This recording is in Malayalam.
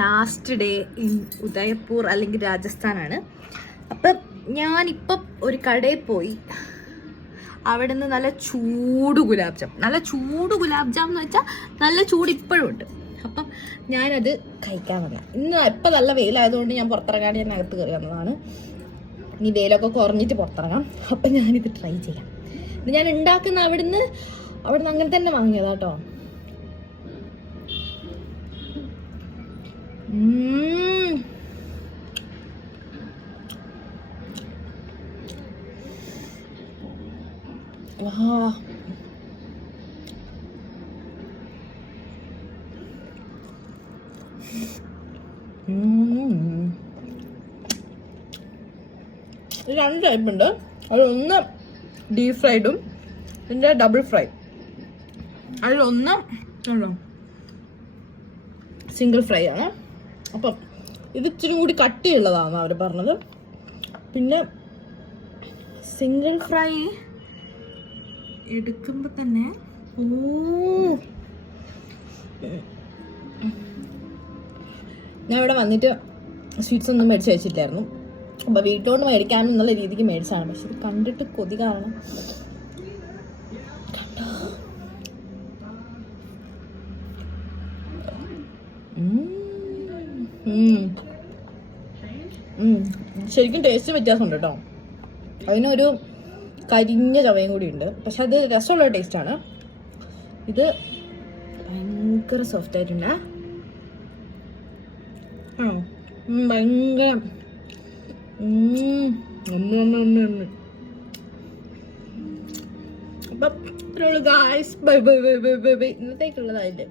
ലാസ്റ്റ് ഡേ ഇൻ ഉദയ്പൂർ അല്ലെങ്കിൽ രാജസ്ഥാനാണ്. അപ്പം ഞാനിപ്പം ഒരു കടയിൽ പോയി അവിടെ നിന്ന് നല്ല ചൂട് ഗുലാബ് ജാം എന്ന് വെച്ചാൽ നല്ല ചൂട് ഇപ്പോഴും ഉണ്ട്. അപ്പം ഞാനത് കഴിക്കാൻ വന്ന ഇന്ന് ഇപ്പം നല്ല വെയിലായതുകൊണ്ട് ഞാൻ പുറത്തിറങ്ങാണ്ട് ഞാൻ അകത്ത് കയറി വന്നതാണ്. ഇനി വെയിലൊക്കെ കുറഞ്ഞിട്ട് പുറത്തിറങ്ങാം. അപ്പം ഞാനിത് ട്രൈ ചെയ്യാം. ഇത് ഞാൻ ഉണ്ടാക്കുന്ന അവിടുന്ന് അങ്ങനെ തന്നെ വാങ്ങിയതാ കേട്ടോ. രണ്ട് ടൈപ്പുണ്ട്. അതിലൊന്ന് ഡീപ് ഫ്രൈഡും പിന്നെ ഡബിൾ ഫ്രൈ. അതിലൊന്ന് സിംഗിൾ ഫ്രൈ ആണ്. അപ്പം ഇത് ഇച്ചിരി കൂടി കട്ടിയുള്ളതാണ് അവർ പറഞ്ഞത്. പിന്നെ സിംഗിൾ ഫ്രൈ എടുക്കുമ്പോൾ തന്നെ ഞാൻ ഇവിടെ വന്നിട്ട് സ്വീറ്റ്സ് ഒന്നും മേടിച്ച് വെച്ചിട്ടില്ലായിരുന്നു. അപ്പോൾ വീട്ടിലോട്ട് മേടിക്കാമെന്നുള്ള രീതിക്ക് മേടിച്ചാണ്. പക്ഷെ ഇത് കണ്ടിട്ട് കൊതി കാരണം ശരിക്കും ടേസ്റ്റ് വ്യത്യാസമുണ്ട് കേട്ടോ. അതിനൊരു കരിഞ്ഞ ചവയും കൂടി ഉണ്ട്. പക്ഷെ അത് രസമുള്ള ടേസ്റ്റാണ്. ഇത് ഭയങ്കര സോഫ്റ്റ് ആയിട്ടുണ്ട്. ഭയങ്കര അപ്പം ഇത്രയുള്ളൂ guys. Bye bye bye bye bye bye. ഇന്നത്തേക്കുള്ളതായിട്ട്